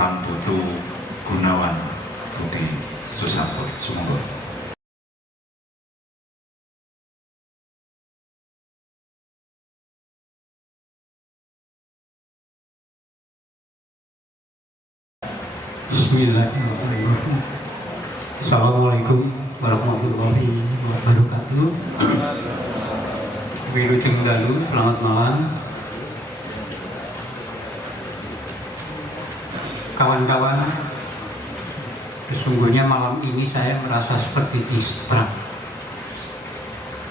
Kang Putu Gunawan Budi Susanto. Semoga. Bismillahirrahmanirrahim. Assalamualaikum warahmatullahi wabarakatuh. Wilujeng dalu, selamat malam. Kawan-kawan, sesungguhnya malam ini saya merasa seperti distrak.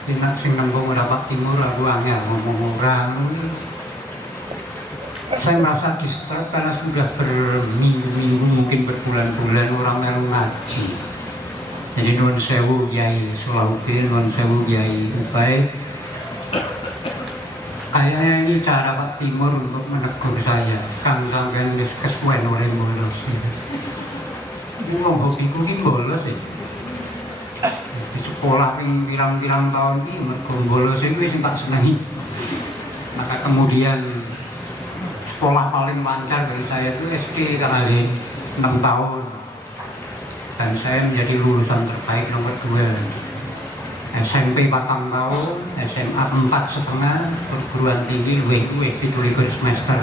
Enak sing nembung rapat timur lalu angel ngomong orang. Saya merasa distrak karena sudah berminggu-minggu, mungkin berbulan-bulan orang melu ngaji. Jadi nuwun sewu Kyai Solahuddin, nuwun sewu Kyai Ubay. Kayaknya ini cara Pak Timur untuk menegur saya. Kang sampeyan wis kesuwen oleh bolos. Wong hobiku ki bolos ya. Di sekolah ping pirang-pirang tahun iki mergo bolos iku wis tak senengi. Maka kemudian sekolah paling lancar bagi saya itu SD karena 6 tahun. Dan saya menjadi lulusan terbaik nomor 2. SMP 4 tahun, SMA 4,5, perguruan tinggi W2 17 semester.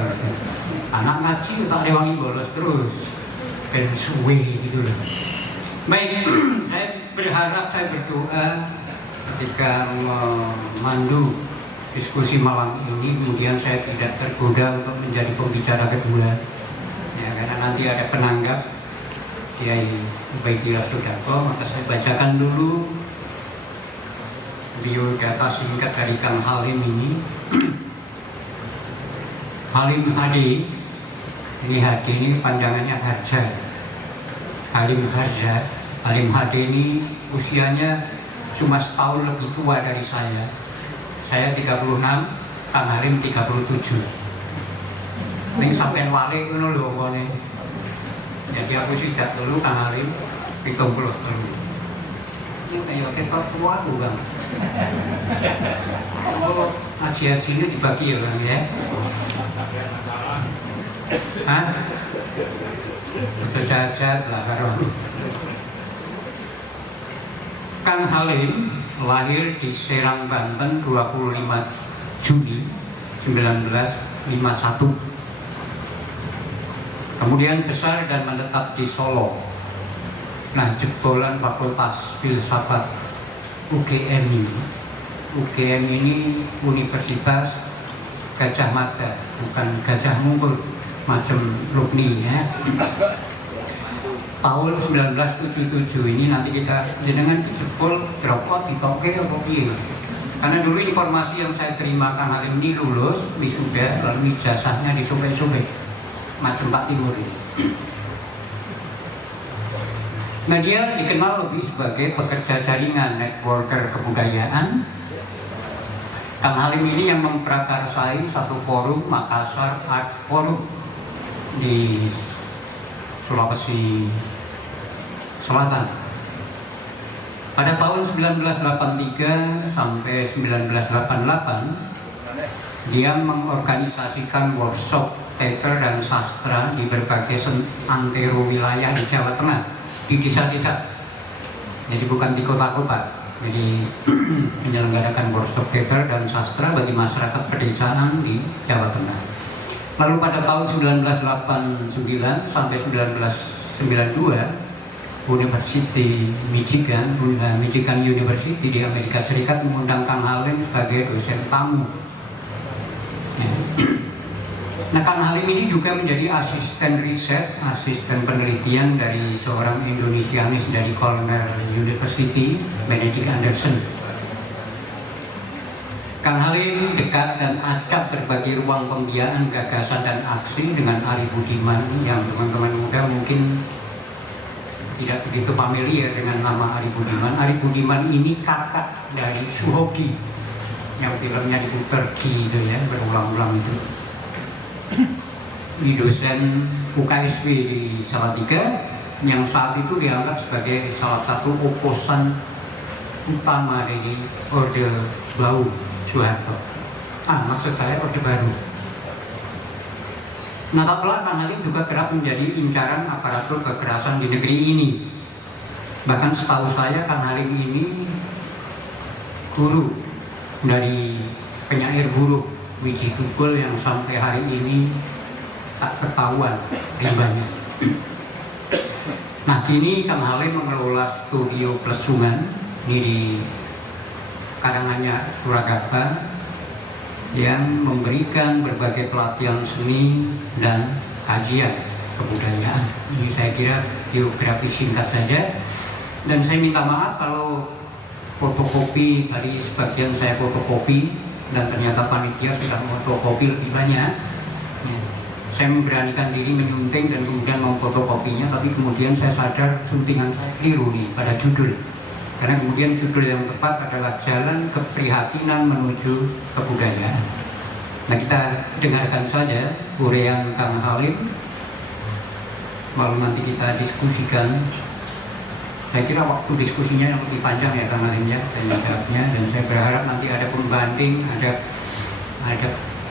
Anak ngaji tak rewangi bolos terus, dan suwe gitu loh. Baik, saya berharap, saya berdoa ketika memandu diskusi malam ini, kemudian saya tidak tergoda untuk menjadi pembicara kedua. Ya, karena nanti ada penanggap Kyai Ubaidillah Sodako, maka saya bacakan dulu biodata singkat dari Kang Halim ini. Halim HD, ini HD ini panjangannya Harja. Halim Harja, Halim HD ini usianya cuma setahun lebih tua dari saya. Saya 36, Kang Halim 37. Ini sampai wale ngono lho omone. Jadi aku sidak dulu Kang Halim 73. Ini kayak ketok tua aku Bang. Oh, haji-haji ini dibagi ya Bang ya? Hah? Betul saja lah karo. Kang Halim lahir di Serang, Banten 25 Juni 1951. Kemudian besar dan menetap di Solo. Nah, jebolan Fakultas Filsafat UGM ini. UGM ini Universitas Gajah Mada, bukan Gajah Mungkur macam Lugni ya. Tahun 1977 ini nanti kita jenengan jebol dropot ditoke atau piye. Karena dulu informasi yang saya terima Kang Halim ini lulus wisuda lalu ijazahnya disobek-sobek macam Pak Timur ini. Nah, dia dikenal lebih sebagai pekerja jaringan, networker kebudayaan. Kang Halim ini yang memprakarsai satu forum, Makassar Art Forum di Sulawesi Selatan. Pada tahun 1983 sampai 1988, dia mengorganisasikan workshop teater dan sastra di berbagai antero wilayah di Jawa Tengah, di desa-desa. Jadi bukan di kota-kota. Jadi menyelenggarakan workshop teater dan sastra bagi masyarakat pedesaan di Jawa Tengah. Lalu pada tahun 1989 sampai 1992, University Michigan University di Amerika Serikat mengundang Kang Halim sebagai dosen tamu. Ya. Nah, Kang Halim ini juga menjadi asisten riset, asisten penelitian dari seorang Indonesianis dari Cornell University, Benedict Anderson. Kang Halim dekat dan acap berbagi ruang pembiayaan gagasan dan aksi dengan Ari Budiman, yang teman-teman muda mungkin tidak begitu familiar dengan nama Ari Budiman. Ari Budiman ini kakak dari Suhoki yang filmnya diputar di itu ya, berulang-ulang itu. Ini dosen UKSW di Salatiga yang saat itu dianggap sebagai salah satu oposan utama dari Orde Baru Soeharto. Maksud saya Orde Baru. Nah, tak pelak Kang Halim juga kerap menjadi incaran aparatur kekerasan di negeri ini. Bahkan setahu saya Kang Halim ini guru dari penyair huruf Wiji Tukul yang sampai hari ini tak ketahuan rimbanya. Nah, kini Kang Halim mengelola studio Plesungan ini di karangannya Surakarta yang memberikan berbagai pelatihan seni dan kajian kebudayaan. Ini saya kira biografi singkat saja, dan saya minta maaf kalau fotokopi tadi sebagian saya fotokopi dan ternyata panitia sudah fotokopi lebih banyak. Saya memberanikan diri menyunting dan kemudian memfotokopinya, tapi kemudian saya sadar suntingan saya keliru nih pada judul. Karena kemudian judul yang tepat adalah Jalan Keprihatinan Menuju Kebudayaan. Nah, kita dengarkan saja uraian Kang Halim, lalu nanti kita diskusikan. Saya kira waktu diskusinya yang lebih panjang ya Kang Halim ya, dan saya berharap nanti ada pembanding, ada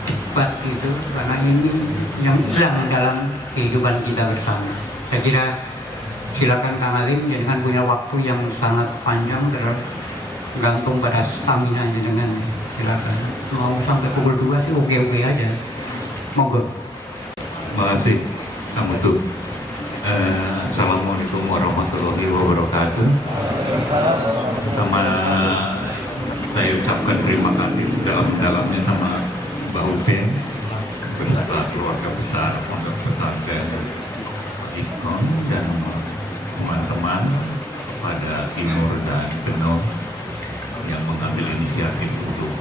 debat gitu, karena ini yang hilang dalam kehidupan kita bersama. Saya kira silakan Kang Halim, dengan punya waktu yang sangat panjang, tergantung pada stamina dengan. Silakan. Mau sampai pukul 2 sih oke-oke aja. Monggo. Terima kasih Kang Mutu. Assalamualaikum warahmatullahi wabarakatuh. Pertama saya ucapkan terima kasih sedalam-dalamnya sama Mbak Uben beserta keluarga besar Pondok Pesantren Ikon dan teman-teman pada Timur dan Benor yang mengambil inisiatif untuk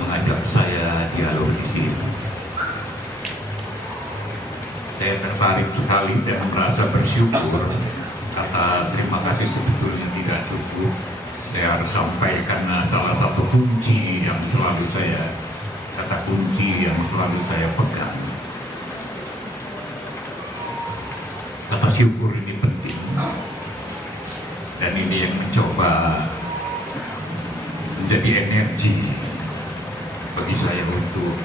mengajak saya dialog di sini. Saya tertarik sekali dan merasa bersyukur. Kata terima kasih sebetulnya tidak cukup. Saya harus sampaikan salah satu kunci yang selalu saya pegang. Kata syukur ini penting, dan ini yang mencoba menjadi energi bagi saya untuk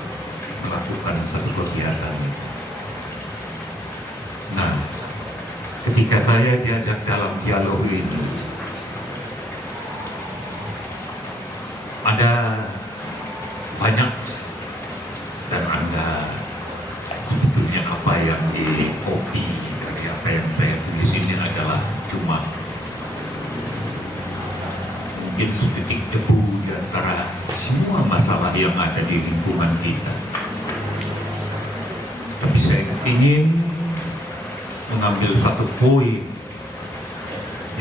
melakukan satu kegiatan. Nah, ketika saya diajak dalam dialog ini, ada banyak dan Anda sebetulnya apa yang di copy dari apa yang saya tulis ini adalah cuma mungkin sedetik debu di antara semua masalah yang ada di lingkungan kita. Tapi saya ingin mengambil satu poin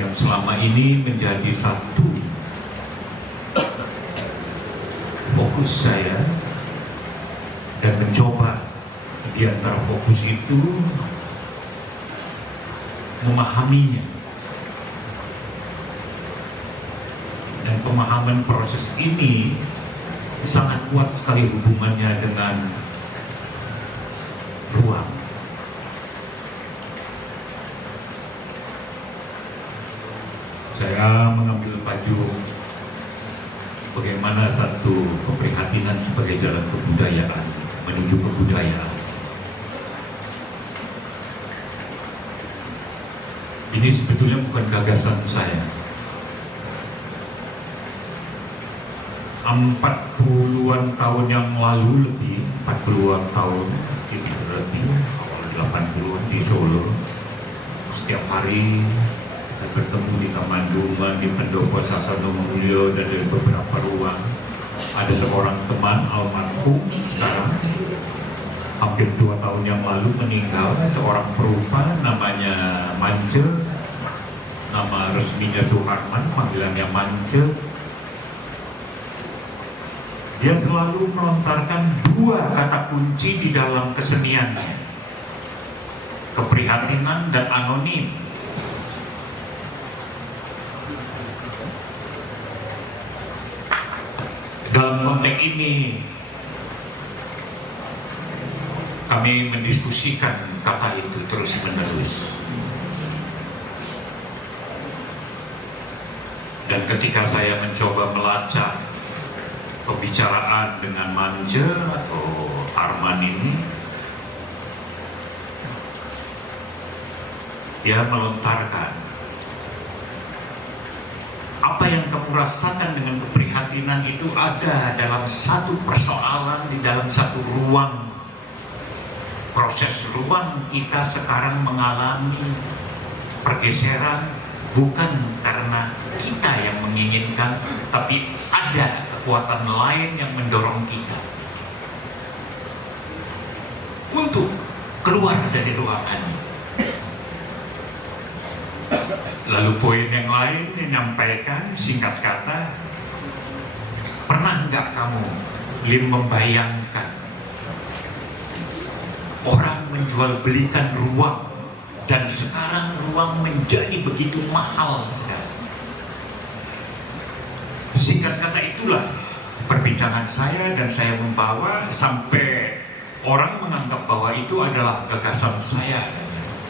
yang selama ini menjadi satu fokus saya, dan mencoba di antara fokus itu memahaminya. Dan pemahaman proses ini sangat kuat sekali hubungannya dengan ruang. Saya mengambil tajuk bagaimana satu keprihatinan sebagai jalan kebudayaan menuju kebudayaan. Ini sebetulnya bukan gagasan saya. 40-an tahun yang lalu, lebih 40-an tahun, lebih awal 80-an di Solo, setiap hari kita bertemu di Taman Duma, di Pendopo Sasono Mulyo, dan dari beberapa ruang. Ada seorang teman almarhum sekarang hampir 2 tahun yang lalu meninggal, seorang perupa namanya Mance, nama resminya Suharman, panggilannya Mance. Dia selalu melontarkan 2 kata kunci di dalam keseniannya: keprihatinan dan anonim. Dalam konteks ini kami mendiskusikan kata itu terus-menerus. Dan ketika saya mencoba melacak pembicaraan dengan Manje atau Harman ini, dia melontarkan, apa yang kamu rasakan dengan keprihatinan itu ada dalam satu persoalan, di dalam satu ruang. Proses ruang kita sekarang mengalami pergeseran bukan karena kita yang menginginkan, tapi ada kekuatan lain yang mendorong kita untuk keluar dari ruangan ini. Lalu poin yang lain menyampaikan singkat kata, pernah nggak kamu membayangkan orang menjual belikan ruang dan sekarang ruang menjadi begitu mahal sekarang. Singkat kata itulah perbincangan saya, dan saya membawa sampai orang menganggap bahwa itu adalah gagasan saya.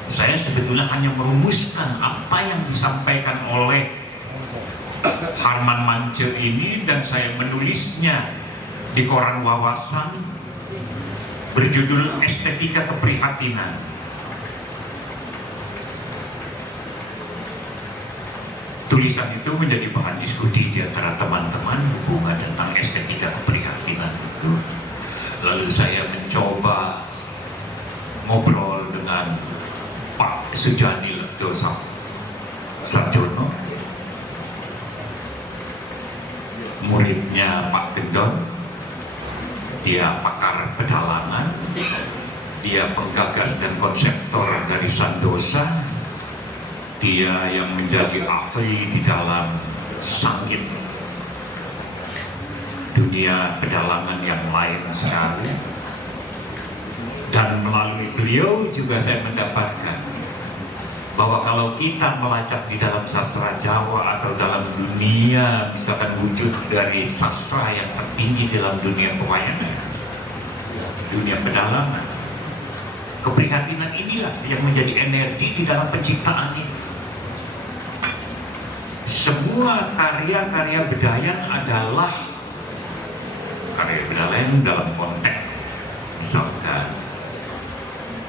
Saya sebetulnya hanya merumuskan apa yang disampaikan oleh Harman Mance ini, dan saya menulisnya di koran Wawasan berjudul Estetika Keprihatinan. Tulisan itu menjadi bahan diskusi di antara teman-teman hubungan tentang estetika keprihatinan itu. Lalu saya mencoba ngobrol dengan Pak Sujani Dosa Sarjono, muridnya Pak Gendon. Dia pakar pedalangan, dia penggagas dan konseptor dari Sandosa, dia yang menjadi ahli di dalam sangit dunia pedalangan yang lain sekali. Dan melalui beliau juga saya mendapatkan bahwa kalau kita melacak di dalam sastra Jawa atau dalam dunia, misalkan wujud dari sastra yang tertinggi dalam dunia pewayangan, dunia pedalangan, keprihatinan inilah yang menjadi energi di dalam penciptaan ini. Semua karya-karya Bedayan adalah karya Bedayan dalam konteks misalkan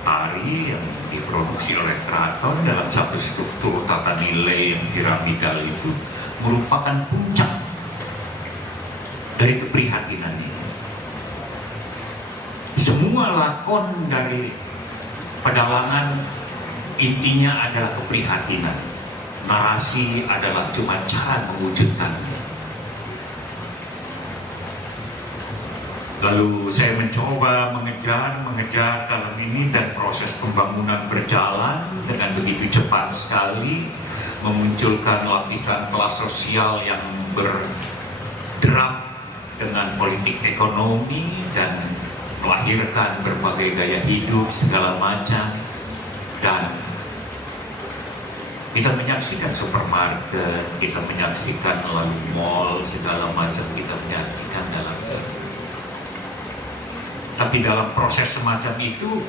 tari yang diproduksi oleh keraton dalam satu struktur tata nilai yang piramidal itu merupakan puncak dari keprihatinan ini. Semua lakon dari pedalangan intinya adalah keprihatinan. Narasi adalah cuma cara mewujudkannya. Lalu saya mencoba mengejar dalam ini, dan proses pembangunan berjalan dengan begitu cepat sekali, memunculkan lapisan kelas sosial yang berderap dengan politik ekonomi dan melahirkan berbagai gaya hidup segala macam. Dan kita menyaksikan supermarket, kita menyaksikan lalu mall segala macam, kita menyaksikan dalam. Tapi dalam proses semacam itu,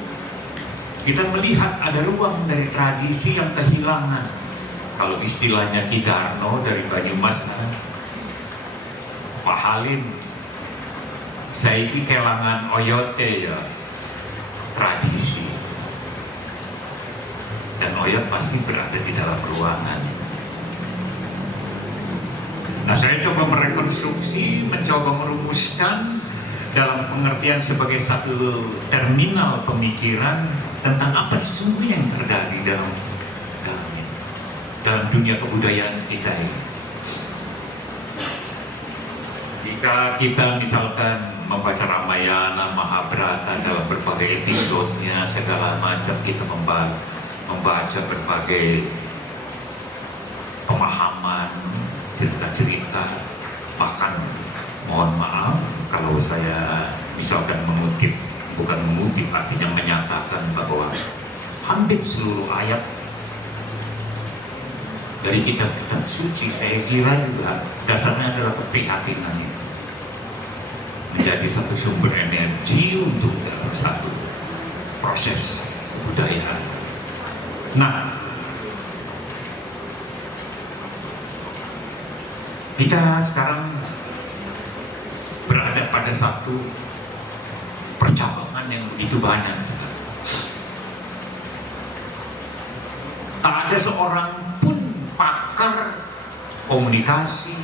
kita melihat ada ruang dari tradisi yang kehilangan. Kalau istilahnya Ki Darno dari Banyumas, Pak Halim, saya ini kelangan oyote ya, tradisi. Dan oyot pasti berada di dalam ruangan. Nah, saya coba merekonstruksi, mencoba merumuskan dalam pengertian sebagai satu terminal pemikiran tentang apa sesungguhnya yang terjadi dalam dunia kebudayaan kita ini. Jika kita misalkan membaca Ramayana, Mahabharata dalam berbagai episodenya segala macam, kita membaca berbagai pemahaman, cerita-cerita, bahkan mohon maaf kalau saya misalkan bukan mengutip artinya menyatakan bahwa hampir seluruh ayat dari kitab-kitab suci saya kira juga dasarnya adalah keprihatinan itu menjadi satu sumber energi untuk dalam satu proses kebudayaan. Nah, kita sekarang berada pada satu percabangan percabangan yang begitu banyak. Tak ada seorang pun pakar komunikasi,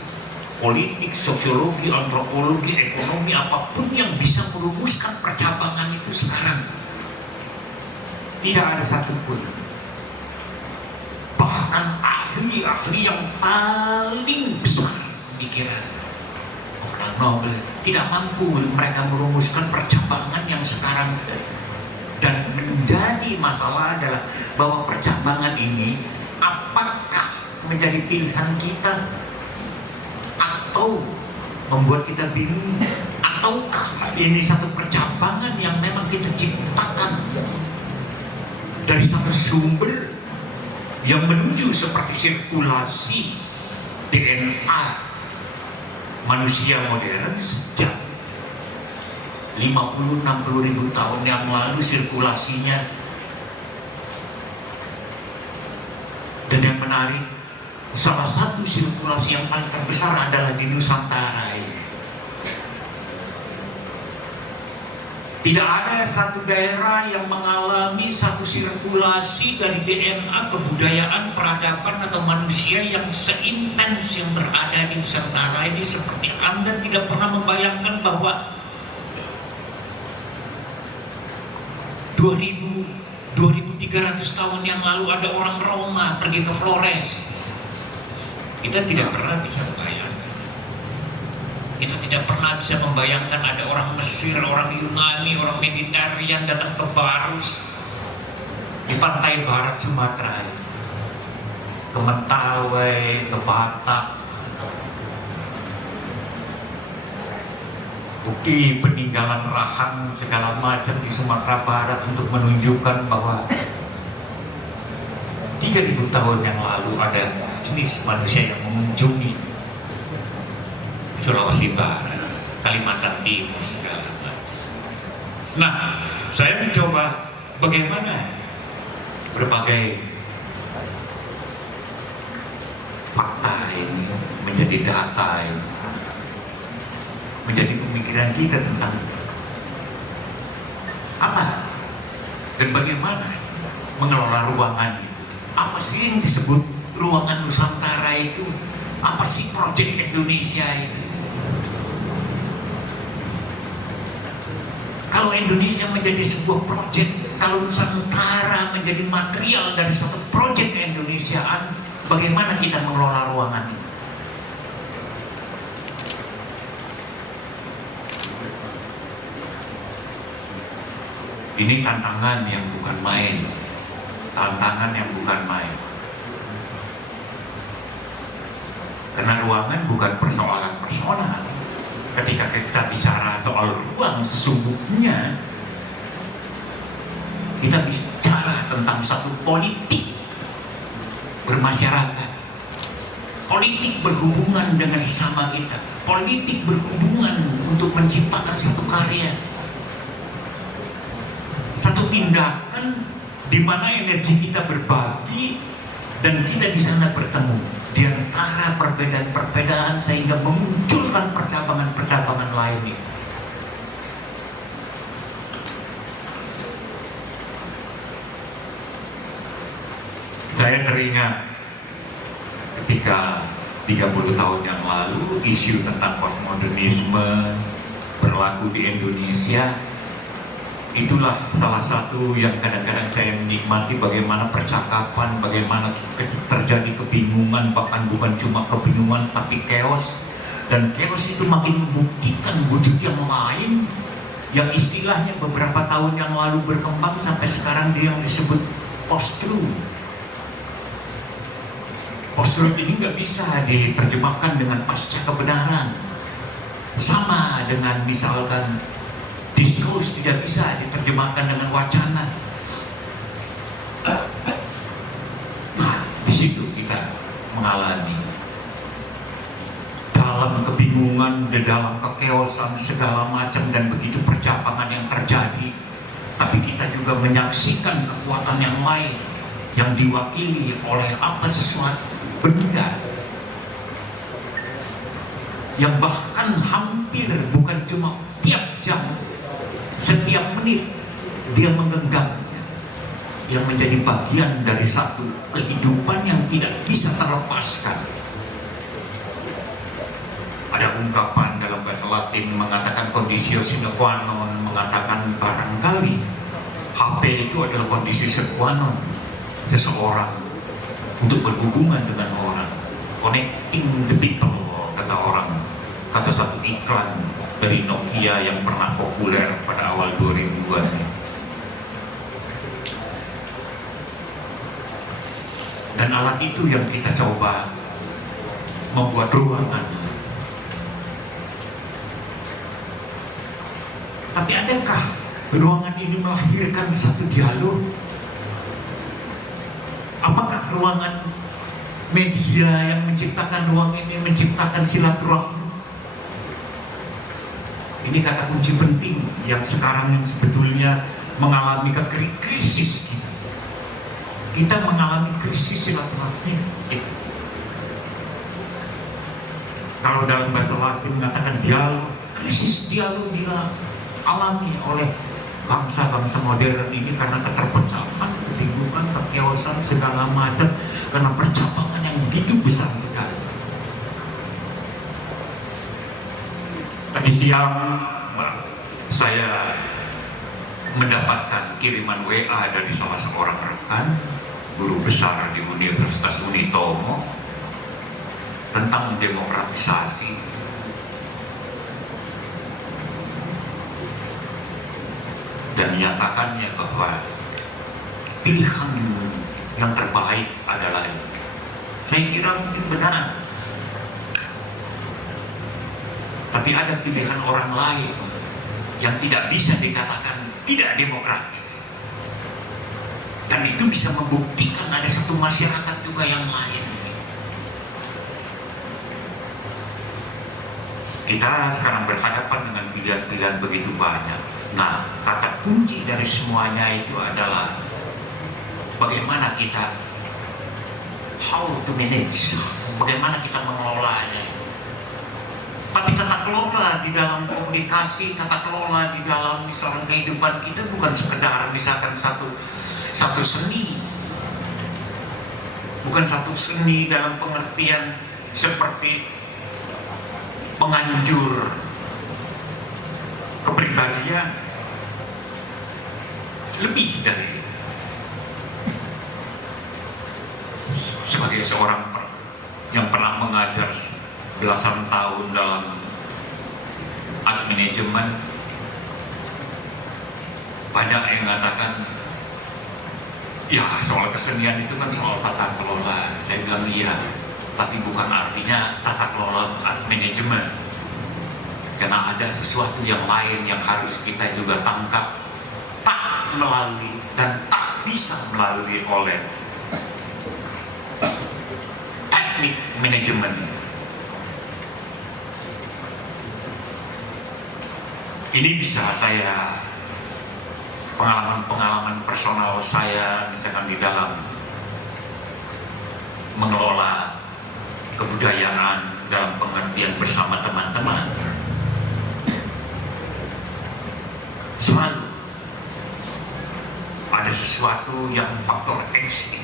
politik, sosiologi, antropologi, ekonomi, apapun yang bisa merumuskan percabangan itu sekarang. Tidak ada satupun. Bahkan ahli-ahli yang paling besar pikiran, orang Nobel, tidak mampu mereka merumuskan percabangan yang sekarang. Dan menjadi masalah adalah bahwa percabangan ini apakah menjadi pilihan kita atau membuat kita bingung, ataukah ini satu percabangan yang memang kita ciptakan dari satu sumber yang menuju seperti sirkulasi DNA manusia modern sejak 50-60 ribu tahun yang lalu sirkulasinya. Dan yang menarik, salah satu sirkulasi yang paling terbesar adalah di Nusantara ini. Tidak ada satu daerah yang mengalami satu sirkulasi dari DNA, kebudayaan, peradaban atau manusia yang seintens yang berada di Nusantara ini. Seperti Anda tidak pernah membayangkan bahwa 2300 tahun yang lalu ada orang Roma pergi ke Flores. Kita tidak pernah bisa membayangkan. Kita tidak pernah bisa membayangkan ada orang Mesir, orang Yunani, orang Mediterranean datang ke Barus di pantai barat Sumatera, ke Mentawai, ke Batak. Bukti peninggalan rahang segala macam di Sumatera Barat untuk menunjukkan bahwa 3000 tahun yang lalu ada jenis manusia yang mengunjungi Sulawesi Barat, Kalimantan Timur segala macam. Nah, saya mencoba bagaimana berbagai fakta ini menjadi data ini, menjadi pemikiran kita tentang apa dan bagaimana mengelola ruangan itu. Apa sih yang disebut ruangan Nusantara itu? Apa sih proyek Indonesia itu? Kalau Indonesia menjadi sebuah proyek, kalau Nusantara menjadi material dari satu proyek keindonesiaan, bagaimana kita mengelola ruangan itu? Ini tantangan yang bukan main. Tantangan yang bukan main. Karena ruangan bukan persoalan personal. Ketika kita bicara soal ruang sesungguhnya, kita bicara tentang satu politik bermasyarakat. Politik berhubungan dengan sesama kita. Politik berhubungan untuk menciptakan satu karya. Satu tindakan di mana energi kita berbagi dan kita di sana bertemu di antara perbedaan-perbedaan sehingga memunculkan percabangan-percabangan lain. Saya teringat ketika 30 tahun yang lalu isu tentang postmodernisme berlaku di Indonesia. Itulah salah satu yang kadang-kadang saya menikmati, bagaimana percakapan, bagaimana terjadi kebingungan, bahkan bukan cuma kebingungan tapi chaos. Dan chaos itu makin membuktikan wujud yang lain, yang istilahnya beberapa tahun yang lalu berkembang sampai sekarang dia yang disebut post-truth. Post-truth ini nggak bisa diterjemahkan dengan pasca kebenaran. Sama dengan misalkan diskursus tidak bisa diterjemahkan dengan wacana. Nah, di situ kita mengalami dalam kebingungan, di dalam kekeosan segala macam dan begitu percabangan yang terjadi. Tapi kita juga menyaksikan kekuatan yang lain yang diwakili oleh apa sesuatu benda yang bahkan hampir bukan cuma tiap jam, Setiap menit dia menggenggamnya, yang menjadi bagian dari satu kehidupan yang tidak bisa terlepaskan. Ada ungkapan dalam bahasa Latin mengatakan conditio sine qua non, mengatakan barangkali HP itu adalah kondisi sine qua non seseorang untuk berhubungan dengan orang. Connecting the people, kata orang, kata satu iklan dari Nokia yang pernah populer pada awal 2000-an. Dan alat itu yang kita coba membuat ruangan. Tapi adakah ruangan ini melahirkan satu dialog? Apakah ruangan media yang menciptakan ruang ini menciptakan silaturahmi? Ini kata kunci penting yang sekarang yang sebetulnya mengalami krisis kita. Kita mengalami krisis silaturahmi. Kalau dalam bahasa Latin mengatakan dialog, krisis dialog alami oleh bangsa-bangsa modern ini karena keterpecahan, kebingungan, kekeosan segala macam, karena percabangan yang begitu besar sekali. Tadi siang saya mendapatkan kiriman WA dari salah seorang rekan guru besar di Universitas Unitomo tentang demokratisasi. Dan menyatakannya bahwa pilihan yang terbaik adalah, saya kira mungkin benar, tapi ada pilihan orang lain yang tidak bisa dikatakan tidak demokratis, dan itu bisa membuktikan ada satu masyarakat juga yang lain. Kita sekarang berhadapan dengan pilihan-pilihan begitu banyak. Nah, kata kunci dari semuanya itu adalah bagaimana kita, how to manage, bagaimana kita mengelolanya. Tapi tata kelola di dalam komunikasi, tata kelola di dalam misalnya kehidupan kita bukan sekedar misalkan satu seni, bukan satu seni dalam pengertian seperti penganjur kepribadian, lebih dari sebagai seorang yang pernah mengajar belasan tahun dalam art management. Banyak yang mengatakan, ya soal kesenian itu kan soal tata kelola. Saya bilang iya, tapi bukan artinya tata kelola art management, karena ada sesuatu yang lain yang harus kita juga tangkap, tak melalui dan tak bisa melalui oleh teknik manajemen. Ini bisa saya, pengalaman personal saya misalkan di dalam mengelola kebudayaan dalam pengertian bersama teman-teman. Selalu ada sesuatu yang faktor X.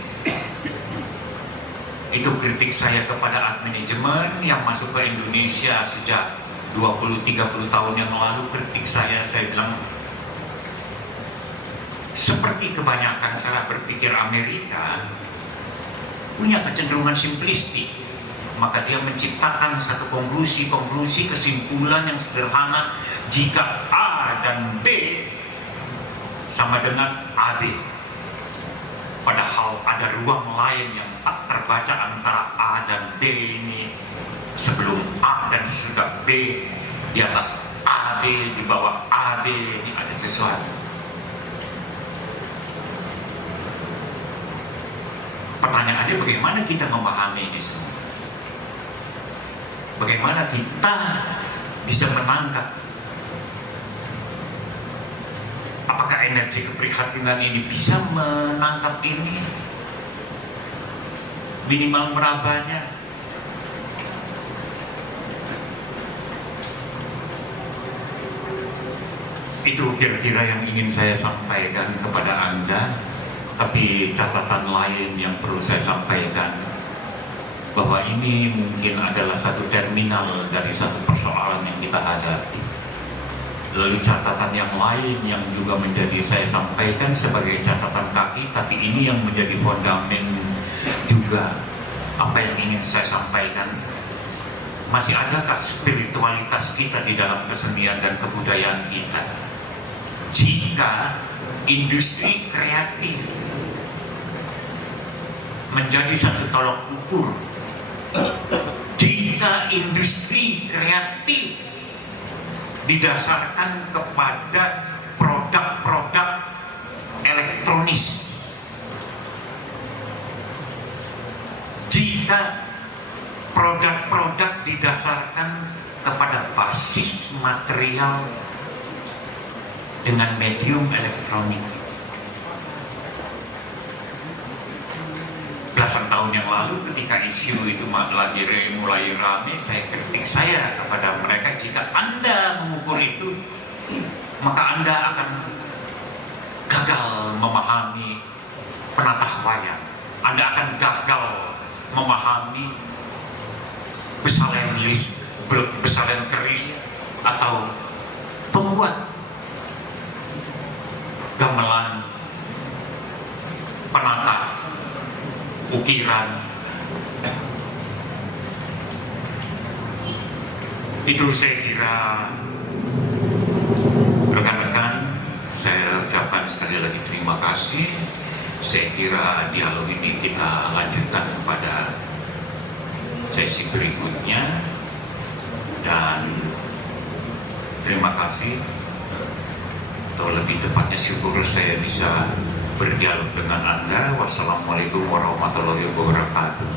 Itu kritik saya kepada art manajemen yang masuk ke Indonesia sejak 20-30 tahun yang lalu. Kritik saya bilang, seperti kebanyakan cara berpikir Amerika punya kecenderungan simplistik, maka dia menciptakan satu konklusi kesimpulan yang sederhana. Jika A dan B sama dengan AB, padahal ada ruang lain yang tak terbaca antara A dan B ini. Sebelum A dan sesudah B, di atas AB, di bawah AB, ini ada sesuatu. Pertanyaannya, bagaimana kita memahami ini semua? Bagaimana kita bisa menangkap? Apakah energi keprihatinan ini bisa menangkap ini? Minimal merabanya. Itu kira-kira yang ingin saya sampaikan kepada Anda. Tapi catatan lain yang perlu saya sampaikan, bahwa ini mungkin adalah satu terminal dari satu persoalan yang kita hadapi. Lalu catatan yang lain yang juga menjadi saya sampaikan sebagai catatan kaki, tapi ini yang menjadi fondamen juga apa yang ingin saya sampaikan. Masih adakah spiritualitas kita di dalam kesenian dan kebudayaan kita? Jika industri kreatif menjadi satu tolok ukur, jika industri kreatif didasarkan kepada produk-produk elektronis, jika produk-produk didasarkan kepada basis material dengan medium elektronik. Belasan tahun yang lalu ketika isu itu lagi mulai ramai, saya kritik saya kepada mereka, jika Anda mengukur itu, maka Anda akan gagal memahami penatah wayang. Anda akan gagal memahami besalen keris atau pembuat gamelan, penata ukiran. Itu saya kira, rekan-rekan, saya ucapkan sekali lagi terima kasih. Saya kira dialog ini kita lanjutkan pada sesi berikutnya, dan terima kasih, atau lebih tepatnya syukur saya bisa berdialog dengan Anda. Wassalamualaikum warahmatullahi wabarakatuh.